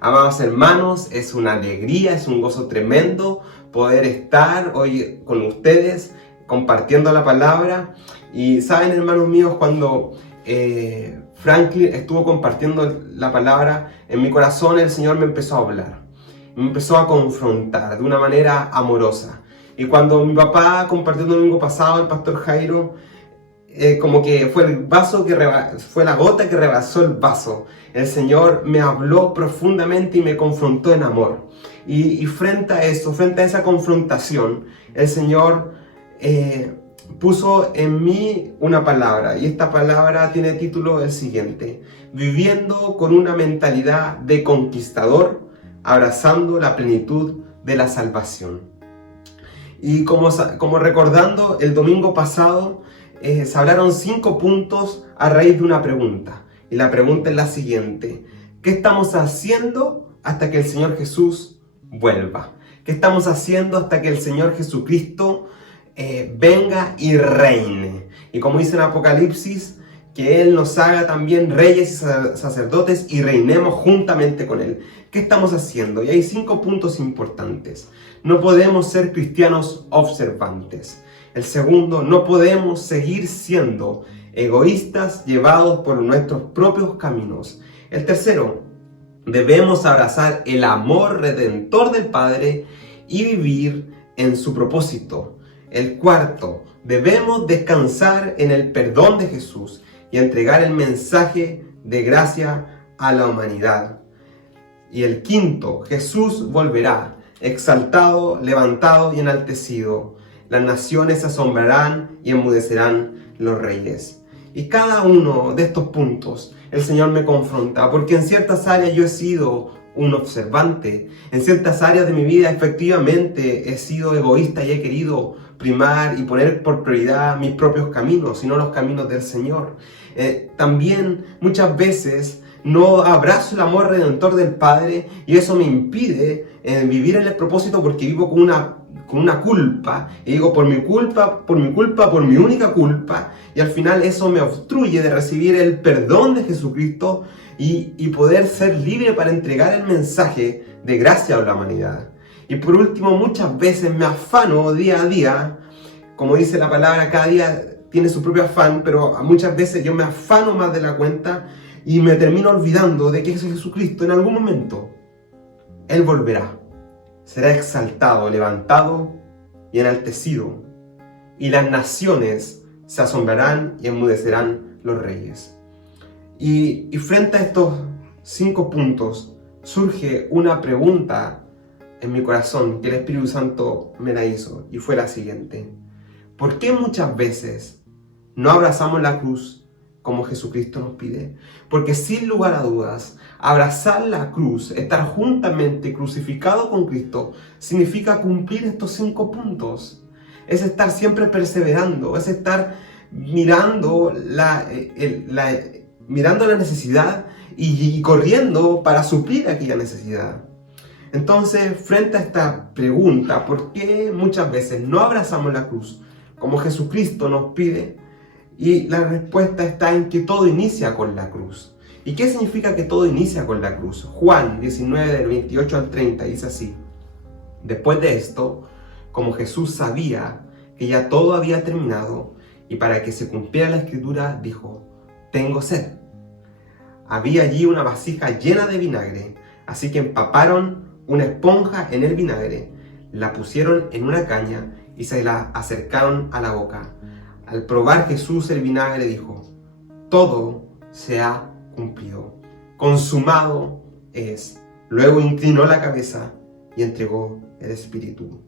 Amados hermanos, es una alegría, es un gozo tremendo poder estar hoy con ustedes compartiendo la palabra. Y saben, hermanos míos, cuando Franklin estuvo compartiendo la palabra, en mi corazón el Señor me empezó a hablar, me empezó a confrontar de una manera amorosa. Y cuando mi papá compartió el domingo pasado, el pastor Jairo, como que fue el vaso que fue la gota que rebasó el vaso. El Señor me habló profundamente y me confrontó en amor. Y frente a eso, frente a esa confrontación, el Señor puso en mí una palabra. Y esta palabra tiene título el siguiente: viviendo con una mentalidad de conquistador, abrazando la plenitud de la salvación. Y como recordando el domingo pasado, se hablaron 5 puntos a raíz de una pregunta. Y la pregunta es la siguiente: ¿qué estamos haciendo hasta que el Señor Jesús vuelva? ¿Qué estamos haciendo hasta que el Señor Jesucristo venga y reine? Y como dice en Apocalipsis, que Él nos haga también reyes y sacerdotes y reinemos juntamente con Él. ¿Qué estamos haciendo? Y hay 5 puntos importantes. No podemos ser cristianos observantes. El segundo, no podemos seguir siendo egoístas llevados por nuestros propios caminos. El tercero, debemos abrazar el amor redentor del Padre y vivir en su propósito. El cuarto, debemos descansar en el perdón de Jesús y entregar el mensaje de gracia a la humanidad. Y el quinto, Jesús volverá, exaltado, levantado y enaltecido. Las naciones se asombrarán y enmudecerán los reyes. Y cada uno de estos puntos el Señor me confronta, porque en ciertas áreas yo he sido un observante. En ciertas áreas de mi vida efectivamente he sido egoísta y he querido primar y poner por prioridad mis propios caminos y no los caminos del Señor. También muchas veces no abrazo el amor redentor del Padre y eso me impide vivir en el propósito, porque vivo con una culpa, y digo por mi única culpa, y al final eso me obstruye de recibir el perdón de Jesucristo y poder ser libre para entregar el mensaje de gracia a la humanidad. Y por último, muchas veces me afano día a día, como dice la palabra, cada día tiene su propio afán, pero muchas veces yo me afano más de la cuenta y me termino olvidando de que Jesucristo en algún momento, Él volverá. Será exaltado, levantado y enaltecido, y las naciones se asombrarán y enmudecerán los reyes. Y frente a estos 5 puntos surge una pregunta en mi corazón que el Espíritu Santo me la hizo, y fue la siguiente: ¿por qué muchas veces no abrazamos la cruz como Jesucristo nos pide? Porque sin lugar a dudas, abrazar la cruz, estar juntamente crucificado con Cristo, significa cumplir estos 5 puntos. Es estar siempre perseverando, es estar mirando la necesidad y corriendo para suplir aquella necesidad. Entonces, frente a esta pregunta, ¿por qué muchas veces no abrazamos la cruz como Jesucristo nos pide? Y la respuesta está en que todo inicia con la cruz. ¿Y qué significa que todo inicia con la cruz? Juan 19, del 28 al 30, dice así: después de esto, como Jesús sabía que ya todo había terminado, y para que se cumpliera la escritura, dijo: tengo sed. Había allí una vasija llena de vinagre, así que empaparon una esponja en el vinagre, la pusieron en una caña y se la acercaron a la boca. Al probar Jesús el vinagre, dijo: todo se ha cumplido, consumado es. Luego inclinó la cabeza y entregó el Espíritu.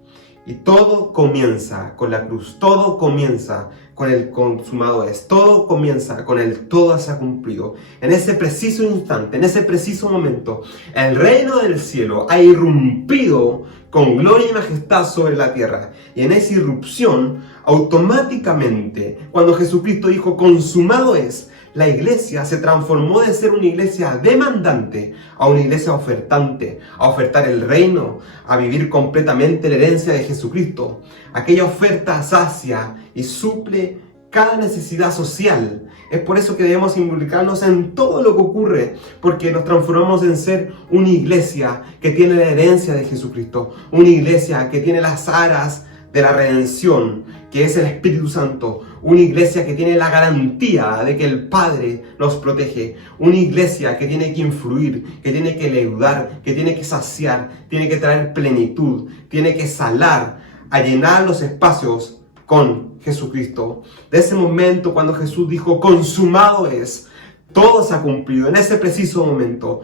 Y todo comienza con la cruz, todo comienza con el consumado es, todo comienza con el todo se ha cumplido. En ese preciso instante, en ese preciso momento, el reino del cielo ha irrumpido con gloria y majestad sobre la tierra. Y en esa irrupción, automáticamente, cuando Jesucristo dijo consumado es, la iglesia se transformó de ser una iglesia demandante a una iglesia ofertante, a ofertar el reino, a vivir completamente la herencia de Jesucristo. Aquella oferta sacia y suple cada necesidad social. Es por eso que debemos involucrarnos en todo lo que ocurre, porque nos transformamos en ser una iglesia que tiene la herencia de Jesucristo, una iglesia que tiene las aras de la redención, que es el Espíritu Santo, una iglesia que tiene la garantía de que el Padre nos protege, una iglesia que tiene que influir, que tiene que leudar, que tiene que saciar, tiene que traer plenitud, tiene que salar, a llenar los espacios con Jesucristo. De ese momento cuando Jesús dijo, consumado es, todo se ha cumplido, en ese preciso momento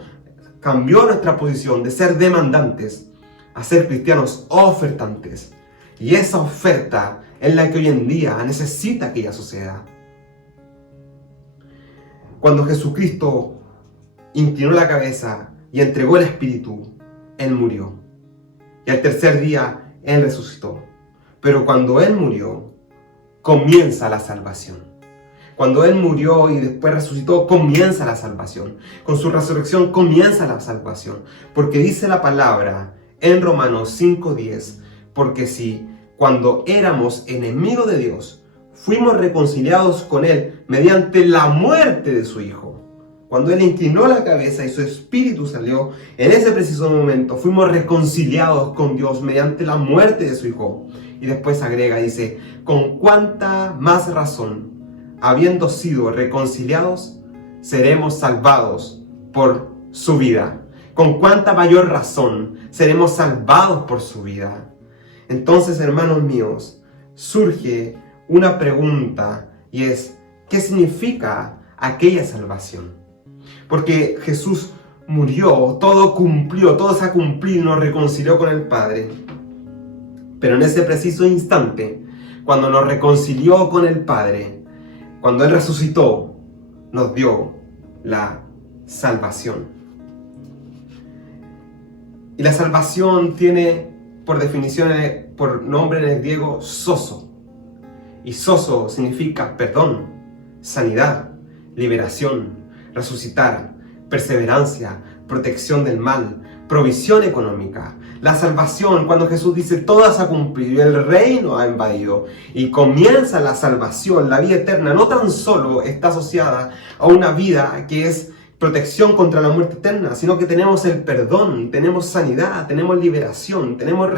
cambió nuestra posición de ser demandantes a ser cristianos ofertantes. Y esa oferta es la que hoy en día necesita aquella sociedad. Cuando Jesucristo inclinó la cabeza y entregó el Espíritu, Él murió. Y al tercer día, Él resucitó. Pero cuando Él murió, comienza la salvación. Cuando Él murió y después resucitó, comienza la salvación. Con su resurrección comienza la salvación. Porque dice la palabra en Romanos 5:10, porque si cuando éramos enemigos de Dios, fuimos reconciliados con Él mediante la muerte de su Hijo. Cuando Él inclinó la cabeza y su espíritu salió, en ese preciso momento fuimos reconciliados con Dios mediante la muerte de su Hijo. Y después agrega, dice, con cuánta más razón, habiendo sido reconciliados, seremos salvados por su vida. Con cuánta mayor razón seremos salvados por su vida. Entonces, hermanos míos, surge una pregunta y es, ¿qué significa aquella salvación? Porque Jesús murió, todo cumplió, todo se ha cumplido y nos reconcilió con el Padre. Pero en ese preciso instante, cuando nos reconcilió con el Padre, cuando Él resucitó, nos dio la salvación. Y la salvación tiene, por definición, por nombre en el griego, sozo. Y sozo significa perdón, sanidad, liberación, resucitar, perseverancia, protección del mal, provisión económica. La salvación, cuando Jesús dice todo se ha cumplido y el reino ha invadido y comienza la salvación, la vida eterna, no tan solo está asociada a una vida que es protección contra la muerte eterna, sino que tenemos el perdón, tenemos sanidad, tenemos liberación, tenemos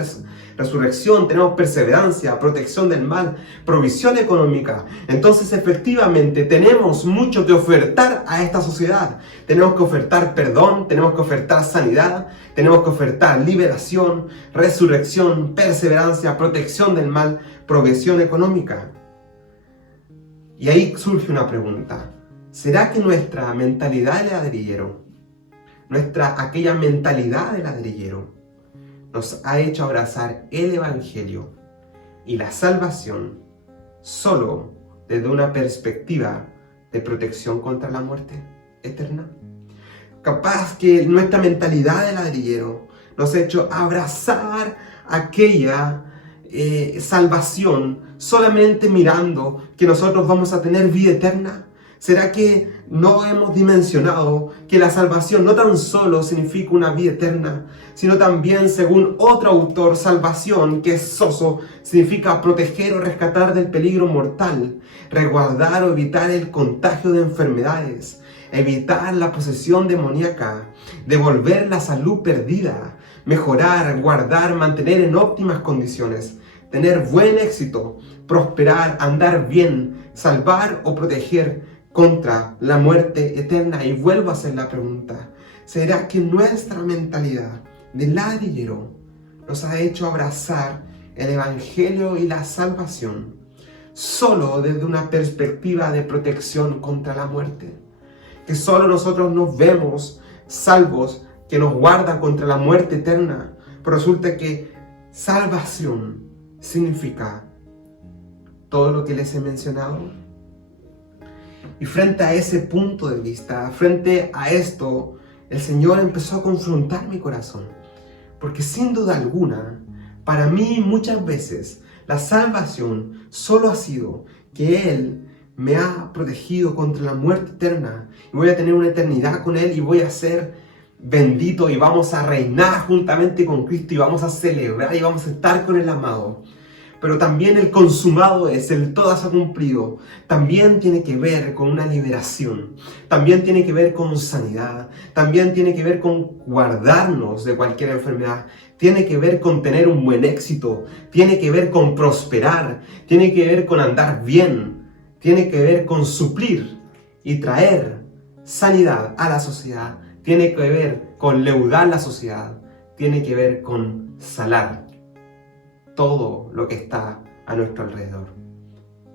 resurrección, tenemos perseverancia, protección del mal, provisión económica. Entonces, efectivamente, tenemos mucho que ofertar a esta sociedad. Tenemos que ofertar perdón, tenemos que ofertar sanidad, tenemos que ofertar liberación, resurrección, perseverancia, protección del mal, provisión económica. Y ahí surge una pregunta. ¿Será que nuestra mentalidad de ladrillero, aquella mentalidad de ladrillero, nos ha hecho abrazar el Evangelio y la salvación solo desde una perspectiva de protección contra la muerte eterna? Capaz que nuestra mentalidad de ladrillero nos ha hecho abrazar aquella salvación solamente mirando que nosotros vamos a tener vida eterna. ¿Será que no hemos dimensionado que la salvación no tan solo significa una vida eterna, sino también, según otro autor, salvación, que es sozo, significa proteger o rescatar del peligro mortal, resguardar o evitar el contagio de enfermedades, evitar la posesión demoníaca, devolver la salud perdida, mejorar, guardar, mantener en óptimas condiciones, tener buen éxito, prosperar, andar bien, salvar o proteger contra la muerte eterna? Y vuelvo a hacer la pregunta, ¿será que nuestra mentalidad de ladrillero nos ha hecho abrazar el Evangelio y la salvación solo desde una perspectiva de protección contra la muerte? Que solo nosotros nos vemos salvos, que nos guarda contra la muerte eterna, pero resulta que salvación significa todo lo que les he mencionado. Y frente a ese punto de vista, frente a esto, el Señor empezó a confrontar mi corazón. Porque sin duda alguna, para mí muchas veces, la salvación solo ha sido que Él me ha protegido contra la muerte eterna. Y voy a tener una eternidad con Él y voy a ser bendito y vamos a reinar juntamente con Cristo y vamos a celebrar y vamos a estar con el amado. pero también el consumado es, el todo se ha cumplido. También tiene que ver con una liberación, también tiene que ver con sanidad, también tiene que ver con guardarnos de cualquier enfermedad, tiene que ver con tener un buen éxito, tiene que ver con prosperar, tiene que ver con andar bien, tiene que ver con suplir y traer sanidad a la sociedad, tiene que ver con leudar la sociedad, tiene que ver con sanar todo lo que está a nuestro alrededor.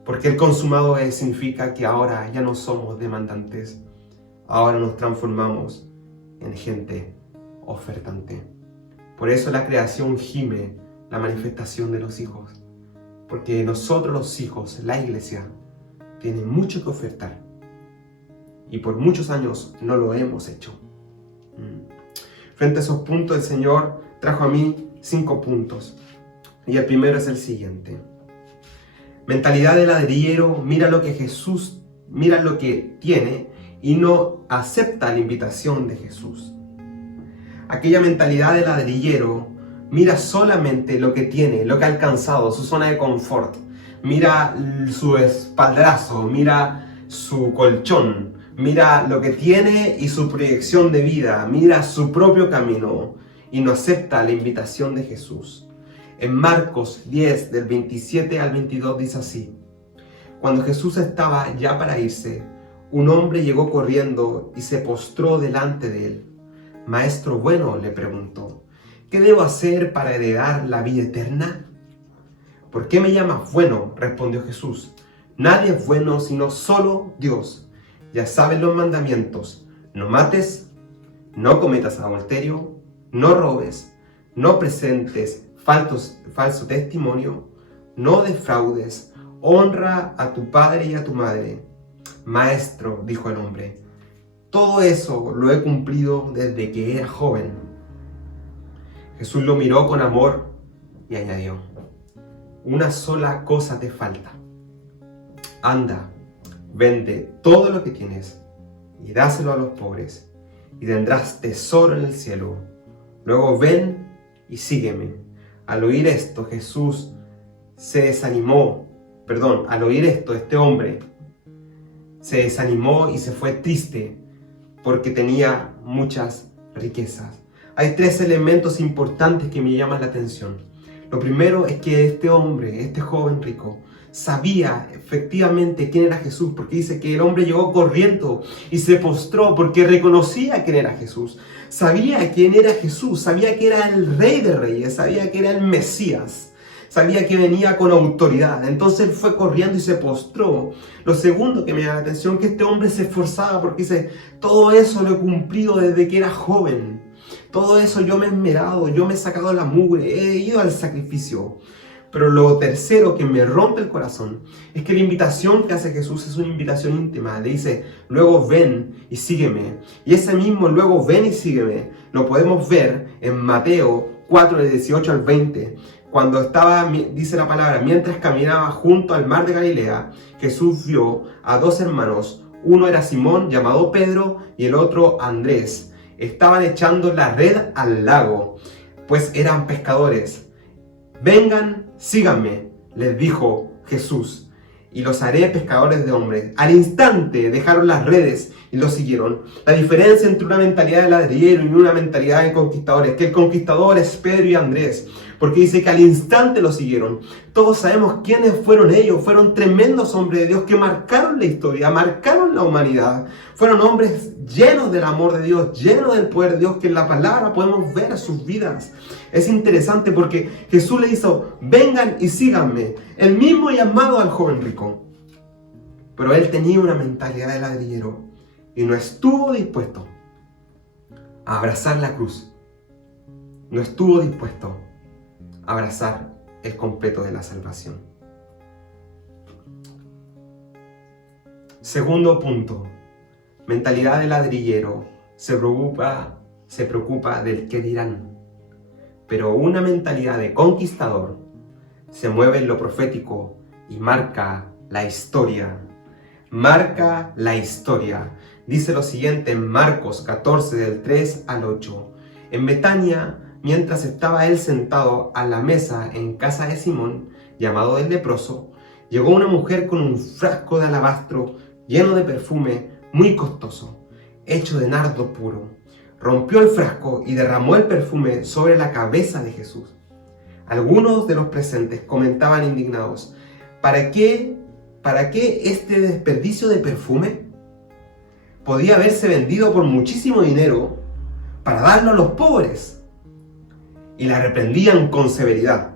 Porque el consumado significa que ahora ya no somos demandantes, ahora nos transformamos en gente ofertante. Por eso la creación gime la manifestación de los hijos, porque nosotros los hijos, la iglesia, tiene mucho que ofertar y por muchos años no lo hemos hecho. Frente a esos puntos, el Señor trajo a mí 5 puntos. Y el primero es el siguiente. Mentalidad de ladrillero, mira lo que Jesús, mira lo que tiene y no acepta la invitación de Jesús. Aquella mentalidad de ladrillero mira solamente lo que tiene, lo que ha alcanzado, su zona de confort. Mira su espaldarazo, mira su colchón, mira lo que tiene y su proyección de vida, mira su propio camino y no acepta la invitación de Jesús. En Marcos 10, del 27 al 22 dice así: Cuando Jesús estaba ya para irse, un hombre llegó corriendo y se postró delante de él. Maestro bueno, le preguntó, ¿qué debo hacer para heredar la vida eterna? ¿Por qué me llamas bueno?, respondió Jesús. Nadie es bueno sino solo Dios. Ya sabes los mandamientos: no mates, no cometas adulterio, no robes, no presentes falso testimonio, no defraudes, honra a tu padre y a tu madre. Maestro, dijo el hombre, todo eso lo he cumplido desde que era joven. Jesús lo miró con amor y añadió: una sola cosa te falta. Anda, vende todo lo que tienes y dáselo a los pobres y tendrás tesoro en el cielo. Luego ven y sígueme. Al oír esto, Jesús se desanimó. Al oír esto, este hombre se desanimó y se fue triste porque tenía muchas riquezas. Hay 3 elementos importantes que me llaman la atención. Lo primero es que este hombre, este joven rico, sabía efectivamente quién era Jesús, porque dice que el hombre llegó corriendo y se postró porque reconocía quién era Jesús. Sabía quién era Jesús, sabía que era el Rey de Reyes, sabía que era el Mesías, sabía que venía con autoridad. Entonces él fue corriendo y se postró. Lo segundo que me llama la atención es que este hombre se esforzaba porque dice: todo eso lo he cumplido desde que era joven. Todo eso yo me he esmerado, yo me he sacado la mugre, he ido al sacrificio. Pero lo tercero que me rompe el corazón es que la invitación que hace Jesús es una invitación íntima. Le dice: luego ven y sígueme. Y ese mismo luego ven y sígueme lo podemos ver en Mateo 4, de 18 al 20. Cuando estaba, dice la palabra, mientras caminaba junto al mar de Galilea, Jesús vio a 2 hermanos. Uno era Simón, llamado Pedro, y el otro Andrés. Estaban echando la red al lago, pues eran pescadores. Vengan, síganme, les dijo Jesús, y los haré pescadores de hombres. Al instante dejaron las redes y lo siguieron. La diferencia entre una mentalidad de ladrillero y una mentalidad de conquistador es que el conquistador es Pedro y Andrés, porque dice que al instante lo siguieron. Todos sabemos quiénes fueron ellos. Fueron tremendos hombres de Dios que marcaron la historia, marcaron la humanidad. Fueron hombres llenos del amor de Dios, llenos del poder de Dios, que en la palabra podemos ver sus vidas. Es interesante porque Jesús le hizo: vengan y síganme. El mismo llamado al joven rico. Pero él tenía una mentalidad de ladrillero y no estuvo dispuesto a abrazar la cruz. No estuvo dispuesto a abrazar el completo de la salvación. Segundo punto. Mentalidad de ladrillero se preocupa del qué dirán. Pero una mentalidad de conquistador se mueve en lo profético y marca la historia. Marca la historia. Dice lo siguiente en Marcos 14, del 3 al 8. En Betania, mientras estaba él sentado a la mesa en casa de Simón, llamado el leproso, llegó una mujer con un frasco de alabastro lleno de perfume muy costoso, hecho de nardo puro. Rompió el frasco y derramó el perfume sobre la cabeza de Jesús. Algunos de los presentes comentaban indignados: ¿Para qué este desperdicio de perfume? Podía haberse vendido por muchísimo dinero para darlo a los pobres. Y la reprendían con severidad.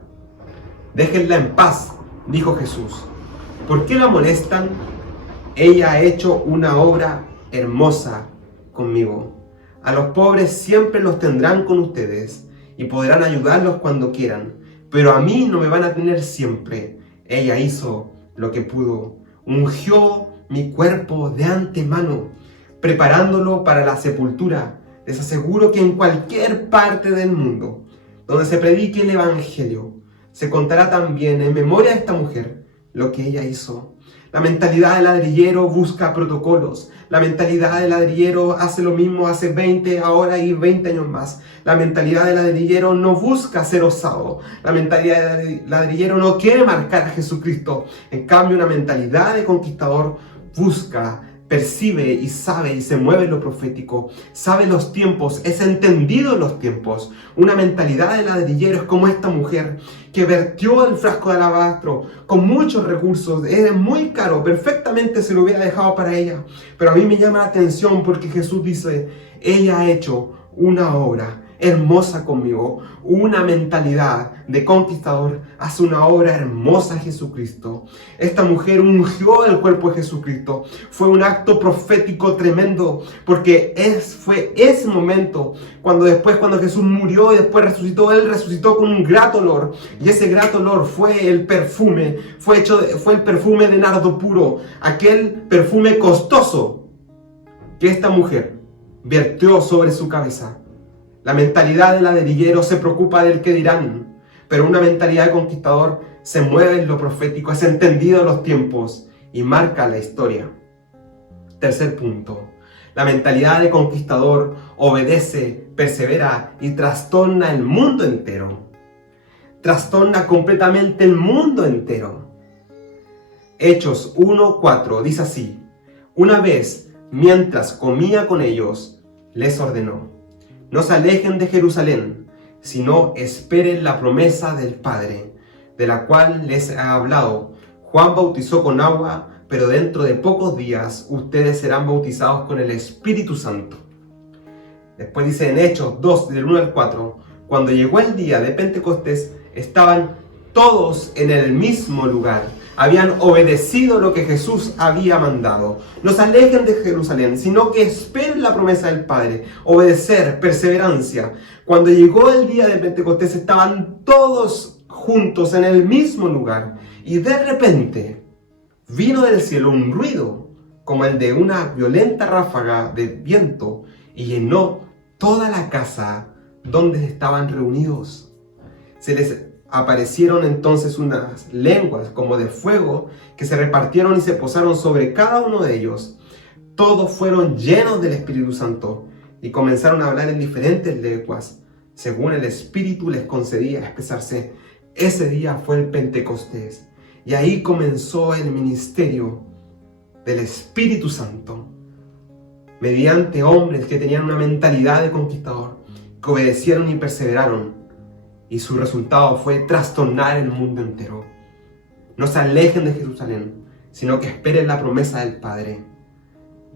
Déjenla en paz, dijo Jesús. ¿Por qué la molestan? Ella ha hecho una obra hermosa conmigo. A los pobres siempre los tendrán con ustedes y podrán ayudarlos cuando quieran, pero a mí no me van a tener siempre. Ella hizo lo que pudo. Ungió mi cuerpo de antemano, preparándolo para la sepultura. Les aseguro que en cualquier parte del mundo donde se predique el Evangelio, se contará también en memoria de esta mujer lo que ella hizo. La mentalidad del ladrillero busca protocolos. La mentalidad del ladrillero hace lo mismo hace 20, ahora y 20 años más. La mentalidad del ladrillero no busca ser osado. La mentalidad del ladrillero no quiere marcar a Jesucristo. En cambio, una mentalidad de conquistador busca, percibe y sabe y se mueve en lo profético, sabe los tiempos, es entendido en los tiempos. Una mentalidad de ladrillero es como esta mujer que vertió el frasco de alabastro con muchos recursos, era muy caro, perfectamente se lo hubiera dejado para ella. Pero a mí me llama la atención porque Jesús dice: ella ha hecho una obra hermosa conmigo. Una mentalidad de conquistador hace una obra hermosa en Jesucristo. Esta mujer ungió el cuerpo de Jesucristo. Fue un acto profético tremendo, porque fue ese momento cuando Jesús murió y después resucitó, Él resucitó con un grato olor, y ese grato olor fue el perfume, fue el perfume de nardo puro, aquel perfume costoso que esta mujer vertió sobre su cabeza. La mentalidad del ladrillero se preocupa del qué dirán, pero una mentalidad de conquistador se mueve en lo profético, es entendido en los tiempos y marca la historia. Tercer punto: la mentalidad de conquistador obedece, persevera y trastorna el mundo entero. Trastorna completamente el mundo entero. Hechos 1:4 dice así: una vez, mientras comía con ellos, les ordenó: no se alejen de Jerusalén, sino esperen la promesa del Padre, de la cual les ha hablado. Juan bautizó con agua, pero dentro de pocos días ustedes serán bautizados con el Espíritu Santo. Después dice en Hechos 2, del 1 al 4, cuando llegó el día de Pentecostés, estaban todos en el mismo lugar. Habían obedecido lo que Jesús había mandado. No se alejen de Jerusalén, sino que esperen la promesa del Padre. Obedecer, perseverancia. Cuando llegó el día de Pentecostés, estaban todos juntos en el mismo lugar. Y de repente vino del cielo un ruido, como el de una violenta ráfaga de viento, y llenó toda la casa donde estaban reunidos. Se les aparecieron entonces unas lenguas como de fuego que se repartieron y se posaron sobre cada uno de ellos. Todos fueron llenos del Espíritu Santo y comenzaron a hablar en diferentes lenguas, según el Espíritu les concedía expresarse. Ese día fue el Pentecostés y ahí comenzó el ministerio del Espíritu Santo, mediante hombres que tenían una mentalidad de conquistador, que obedecieron y perseveraron. Y su resultado fue trastornar el mundo entero. No se alejen de Jerusalén, sino que esperen la promesa del Padre.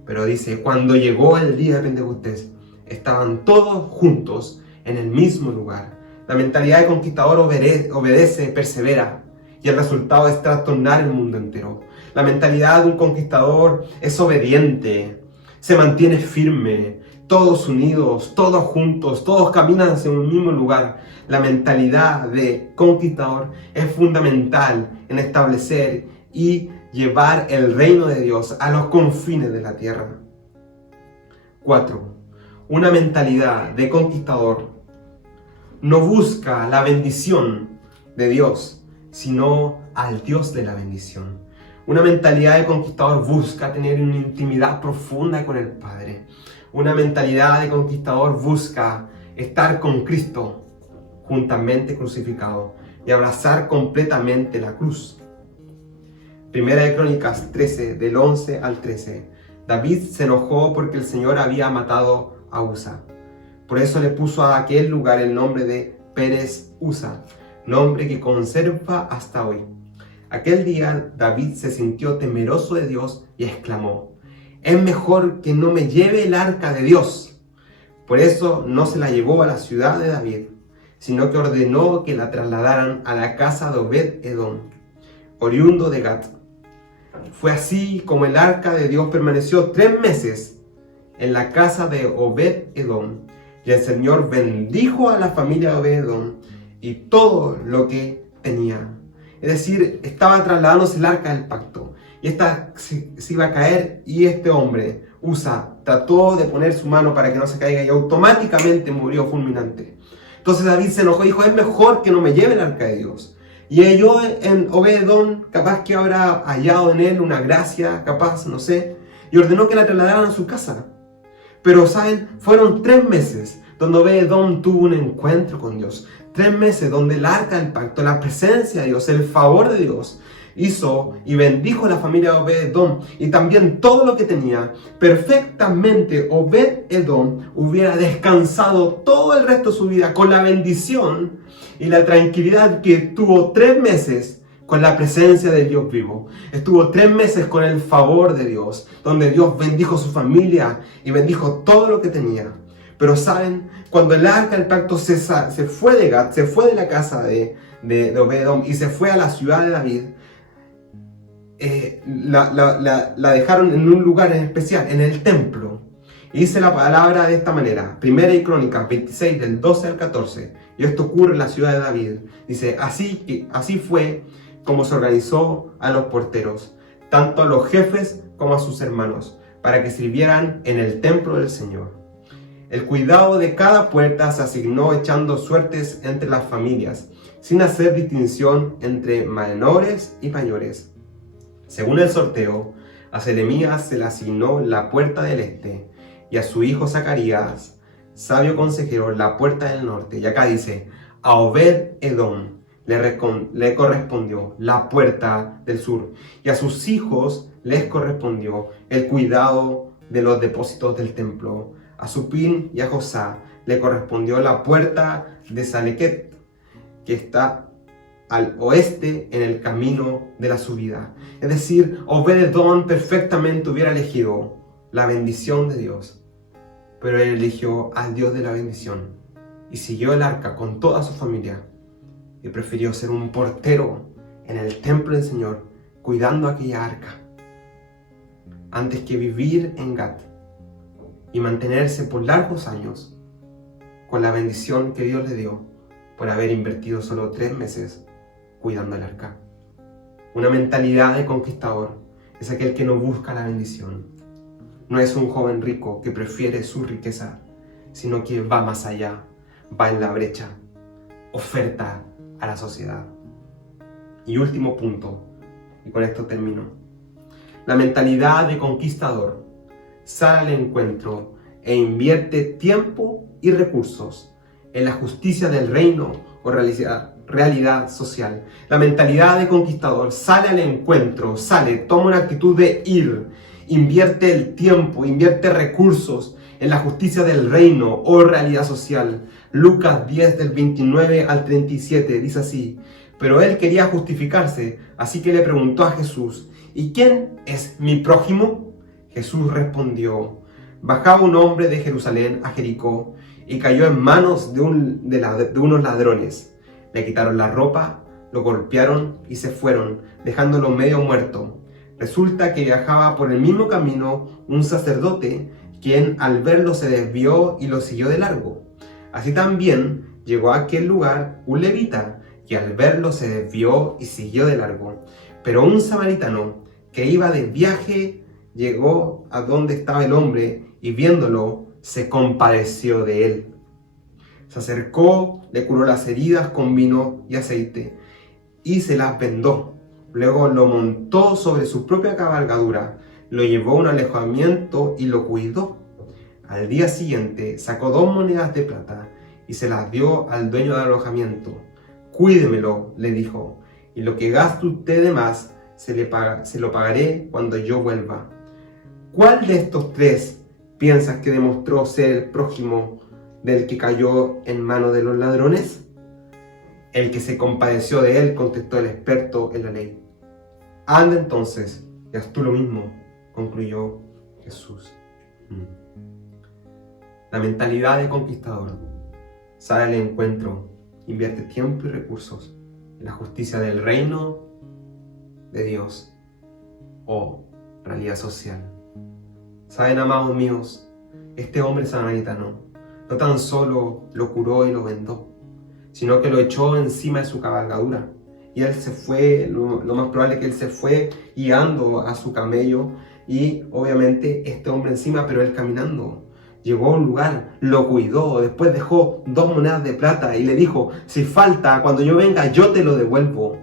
Pero dice, cuando llegó el día de Pentecostés, estaban todos juntos en el mismo lugar. La mentalidad de conquistador obedece, persevera, y el resultado es trastornar el mundo entero. La mentalidad de un conquistador es obediente, se mantiene firme, todos unidos, todos juntos, todos caminan hacia un mismo lugar. La mentalidad de conquistador es fundamental en establecer y llevar el reino de Dios a los confines de la tierra. 4. Una mentalidad de conquistador no busca la bendición de Dios, sino al Dios de la bendición. Una mentalidad de conquistador busca tener una intimidad profunda con el Padre. Una mentalidad de conquistador busca estar con Cristo juntamente crucificado. y abrazar completamente la cruz. Primera de Crónicas 13, del 11 al 13. David se enojó porque el Señor había matado a Usa. Por eso le puso a aquel lugar el nombre de Pérez Usa, nombre que conserva hasta hoy. Aquel día David se sintió temeroso de Dios y exclamó: «Es mejor que no me lleve el arca de Dios». Por eso no se la llevó a la ciudad de David, sino que ordenó que la trasladaran a la casa de Obed-Edom, oriundo de Gat. Fue así como el arca de Dios permaneció 3 meses en la casa de Obed-Edom, y el Señor bendijo a la familia de Obed-Edom y todo lo que tenía. Es decir, estaba trasladándose el arca del pacto, y esta se iba a caer, y este hombre, Usa, trató de poner su mano para que no se caiga y automáticamente murió fulminante. Entonces David se enojó y dijo: «Es mejor que no me lleve el arca de Dios». Y halló en Obed-Edom, capaz que habrá hallado en él una gracia, capaz, no sé, y ordenó que la trasladaran a su casa. Pero, ¿saben? Fueron 3 meses donde Obed-Edom tuvo un encuentro con Dios. 3 meses donde el arca del pacto, la presencia de Dios, el favor de Dios, hizo y bendijo a la familia de Obed-Edom y también todo lo que tenía. Perfectamente Obed-Edom hubiera descansado todo el resto de su vida con la bendición y la tranquilidad que tuvo 3 meses con la presencia de Dios vivo. Estuvo 3 meses con el favor de Dios, donde Dios bendijo su familia y bendijo todo lo que tenía. Pero ¿saben? Cuando el arca del pacto se fue de Gat, se fue de la casa de Obed-Edom y se fue a la ciudad de David, la dejaron en un lugar en especial, en el templo. Y dice la palabra de esta manera, Primera de Crónicas 26, del 12 al 14. Y esto ocurre en la ciudad de David. Dice: así fue como se organizó a los porteros, tanto a los jefes como a sus hermanos, para que sirvieran en el templo del Señor. El cuidado de cada puerta se asignó echando suertes entre las familias, sin hacer distinción entre menores y mayores. Según el sorteo, a Selemías se le asignó la puerta del este, y a su hijo Zacarías, sabio consejero, la puerta del norte. Y acá dice: a Obed-Edom le correspondió la puerta del sur, y a sus hijos les correspondió el cuidado de los depósitos del templo. A Supín y a Josá le correspondió la puerta de Salequet, que está al oeste en el camino de la subida. Es decir, Obed-Edom perfectamente hubiera elegido la bendición de Dios, pero él eligió al Dios de la bendición y siguió el arca con toda su familia y prefirió ser un portero en el templo del Señor, cuidando aquella arca, antes que vivir en Gat y mantenerse por largos años con la bendición que Dios le dio por haber invertido solo 3 meses cuidando el arca. Una mentalidad de conquistador es aquel que no busca la bendición. No es un joven rico que prefiere su riqueza, sino que va más allá, va en la brecha, oferta a la sociedad. Y último punto, y con esto termino. La mentalidad de conquistador sale al encuentro e invierte tiempo y recursos en la justicia del reino o realidad social. La mentalidad de conquistador sale al encuentro, toma una actitud de ir, invierte el tiempo, invierte recursos en la justicia del reino o realidad social. Lucas 10 del 29 al 37 dice así: pero él quería justificarse, así que le preguntó a Jesús: ¿y quién es mi prójimo? Jesús respondió: bajaba un hombre de Jerusalén a Jericó y cayó en manos de unos ladrones. Le quitaron la ropa, lo golpearon y se fueron, dejándolo medio muerto. Resulta que viajaba por el mismo camino un sacerdote, quien al verlo se desvió y lo siguió de largo. Así también llegó a aquel lugar un levita, que al verlo se desvió y siguió de largo. Pero un samaritano que iba de viaje llegó a donde estaba el hombre y viéndolo se compadeció de él. Se acercó, le curó las heridas con vino y aceite y se las vendó. Luego lo montó sobre su propia cabalgadura, lo llevó a un alojamiento y lo cuidó. Al día siguiente sacó 2 monedas de plata y se las dio al dueño del alojamiento. Cuídemelo, le dijo, y lo que gaste usted de más se lo pagaré cuando yo vuelva. ¿Cuál de estos tres piensas que demostró ser el prójimo del que cayó en manos de los ladrones? El que se compadeció de él, contestó el experto en la ley. Anda entonces, y haz tú lo mismo, concluyó Jesús. La mentalidad de conquistador. Sale al encuentro, invierte tiempo y recursos en la justicia del reino de Dios o realidad social. Saben, amados míos, este hombre samaritano no tan solo lo curó y lo vendó, sino que lo echó encima de su cabalgadura. Y él se fue, lo más probable es que él se fue guiando a su camello y obviamente este hombre encima, pero él caminando. Llegó a un lugar, lo cuidó, después dejó 2 monedas de plata y le dijo, si falta, cuando yo venga yo te lo devuelvo.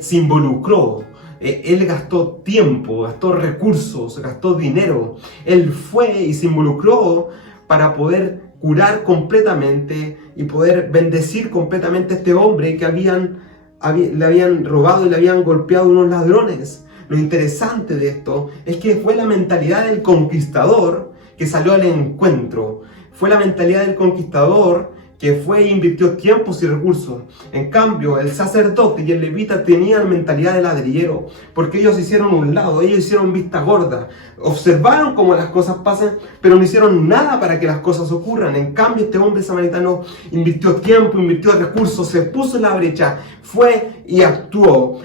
Se involucró, él gastó tiempo, gastó recursos, gastó dinero. Él fue y se involucró para poder curar completamente y poder bendecir completamente a este hombre que le habían robado y le habían golpeado unos ladrones. Lo interesante de esto es que fue la mentalidad del conquistador que salió al encuentro. Fue la mentalidad del conquistador que fue e invirtió tiempos y recursos. En cambio, el sacerdote y el levita tenían mentalidad de ladrillero, porque ellos hicieron un lado, ellos hicieron vista gorda, observaron cómo las cosas pasan, pero no hicieron nada para que las cosas ocurran. En cambio, este hombre samaritano invirtió tiempo, invirtió recursos, se puso en la brecha, fue y actuó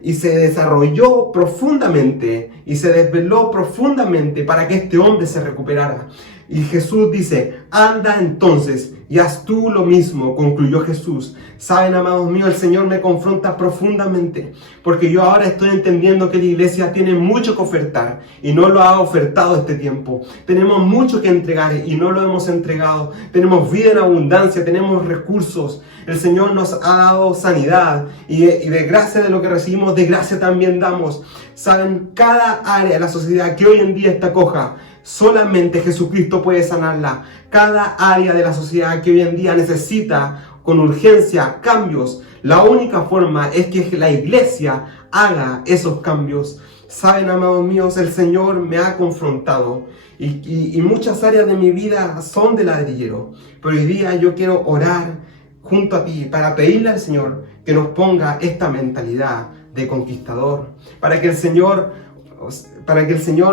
y se desarrolló profundamente y se desveló profundamente para que este hombre se recuperara. Y Jesús dice, anda entonces y haz tú lo mismo, concluyó Jesús. Saben, amados míos, el Señor me confronta profundamente, porque yo ahora estoy entendiendo que la iglesia tiene mucho que ofertar y no lo ha ofertado este tiempo. Tenemos mucho que entregar y no lo hemos entregado. Tenemos vida en abundancia, tenemos recursos. El Señor nos ha dado sanidad y de gracia de lo que recibimos, de gracia también damos. Saben, cada área de la sociedad que hoy en día está coja, solamente Jesucristo puede sanarla. Cada área de la sociedad que hoy en día necesita con urgencia cambios, la única forma es que la iglesia haga esos cambios. Saben, amados míos, el Señor me ha confrontado y muchas áreas de mi vida son de ladrillero. Pero hoy día yo quiero orar junto a ti para pedirle al Señor que nos ponga esta mentalidad de conquistador, para que el Señor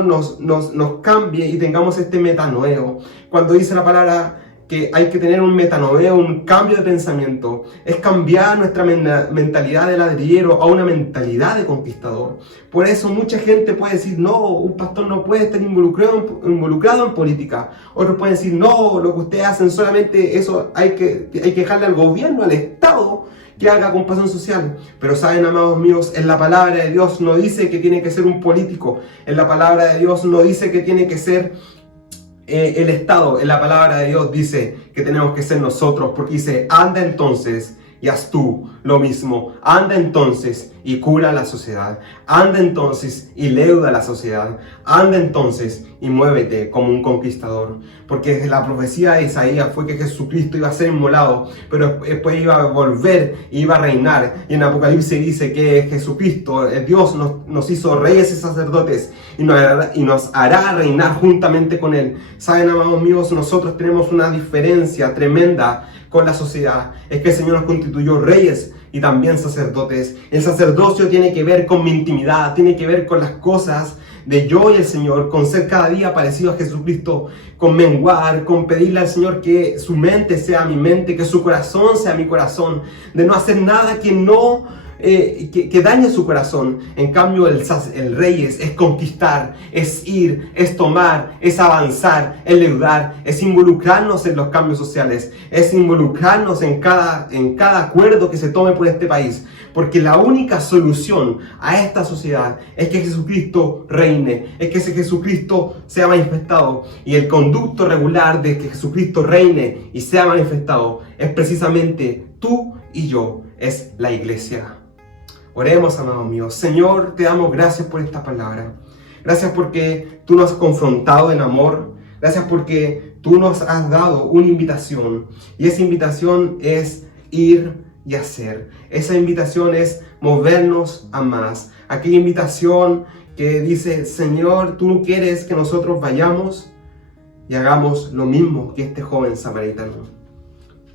nos cambie y tengamos este metanoeo. Cuando dice la palabra que hay que tener un metanoeo, un cambio de pensamiento, es cambiar nuestra mentalidad de ladrillero a una mentalidad de conquistador. Por eso mucha gente puede decir, no, un pastor no puede estar involucrado en política. Otros pueden decir, no, lo que ustedes hacen solamente eso hay que dejarle al gobierno, al Estado, que haga compasión social. Pero saben, amados míos, en la palabra de Dios no dice que tiene que ser un político. En la palabra de Dios no dice que tiene que ser el Estado. En la palabra de Dios dice que tenemos que ser nosotros, porque dice, anda entonces y haz tú lo mismo. Anda entonces y cura a la sociedad. Anda entonces y leuda a la sociedad. Anda entonces y muévete como un conquistador. Porque la profecía de Isaías fue que Jesucristo iba a ser inmolado, pero después iba a volver y iba a reinar. Y en Apocalipsis dice que Jesucristo, Dios, nos hizo reyes y sacerdotes y nos hará reinar juntamente con Él. Saben, amados míos, nosotros tenemos una diferencia tremenda con la sociedad. Es que el Señor nos constituyó reyes y también sacerdotes. El sacerdocio tiene que ver con mi intimidad, tiene que ver con las cosas de yo y el Señor, con ser cada día parecido a Jesucristo, con menguar, con pedirle al Señor que su mente sea mi mente, que su corazón sea mi corazón, de no hacer nada que que dañe su corazón. En cambio, el rey es conquistar, es ir, es tomar, es avanzar, es leudar, es involucrarnos en los cambios sociales, es involucrarnos en cada acuerdo que se tome por este país. Porque la única solución a esta sociedad es que Jesucristo reine, es que ese Jesucristo sea manifestado. Y el conducto regular de que Jesucristo reine y sea manifestado es precisamente tú y yo, es la iglesia. Oremos, amados míos. Señor, te damos gracias por esta palabra. Gracias porque tú nos has confrontado en amor. Gracias porque tú nos has dado una invitación. Y esa invitación es ir y hacer. Esa invitación es movernos a más. Aquella invitación que dice, Señor, tú quieres que nosotros vayamos y hagamos lo mismo que este joven samaritano.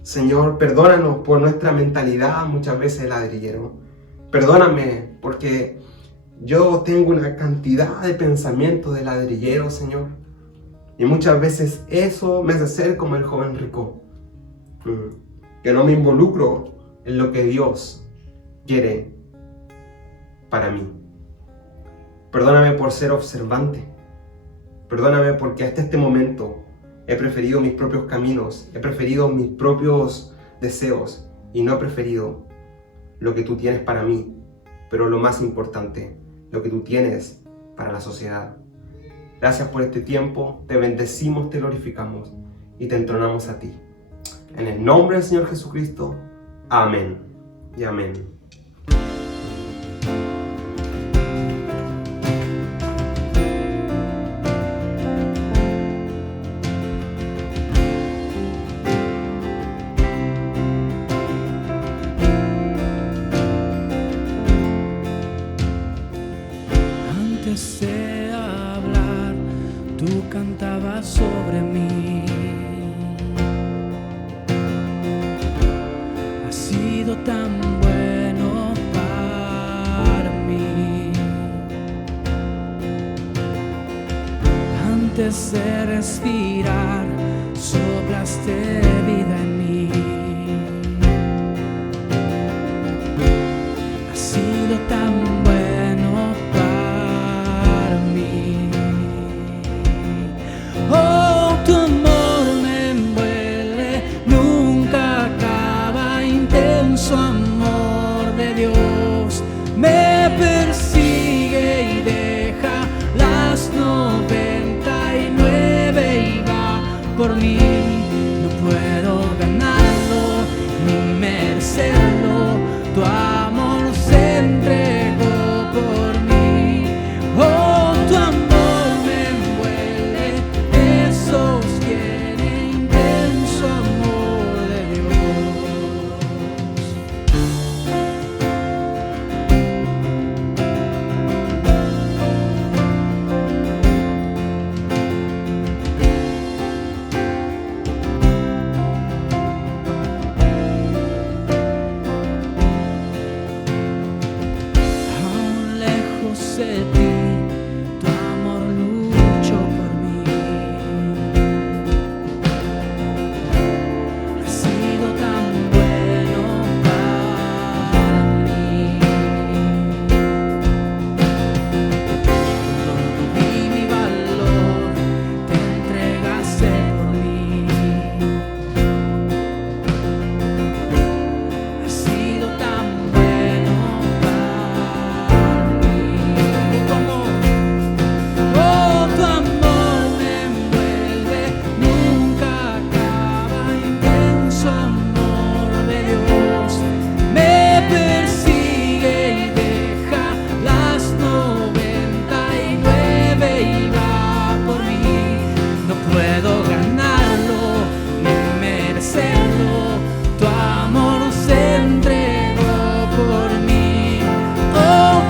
Señor, perdónanos por nuestra mentalidad muchas veces de ladrillero. Perdóname porque yo tengo una cantidad de pensamientos de ladrillero, Señor. Y muchas veces eso me hace ser como el joven rico. Que no me involucro en lo que Dios quiere para mí. Perdóname por ser observante. Perdóname porque hasta este momento he preferido mis propios caminos, he preferido mis propios deseos y no he preferido lo que tú tienes para mí, pero lo más importante, lo que tú tienes para la sociedad. Gracias por este tiempo, te bendecimos, te glorificamos y te entronamos a ti. En el nombre del Señor Jesucristo, amén y amén. Antes de hablar, tú cantabas sobre mí. Has sido tan bueno para mí. Antes de respirar, soplaste vida en mí. Has sido tan bueno. Oh, tu amor me envuelve, nunca acaba, intenso amor de Dios. Me persigue y deja las 99 y va por mí. No puedo ganarlo ni merecerlo, tu amor se entregó por mí. Oh, tu amor de ti, tu amor luchó por mí. Has sido tan bueno para mí. Cuando vi mi valor, te entregaste por mí. Has sido tan bueno para mí.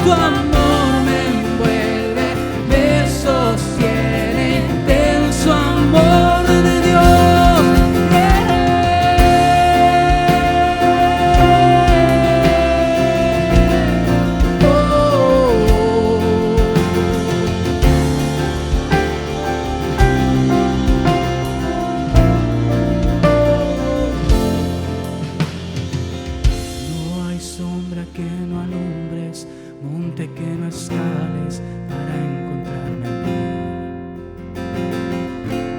Tu amor me envuelve, me sostiene, intenso amor de Dios. No hay sombra que no alumbres, monte que no escales para encontrarme a mí.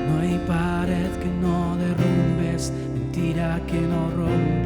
No hay pared que no derrumbes, mentira que no rompes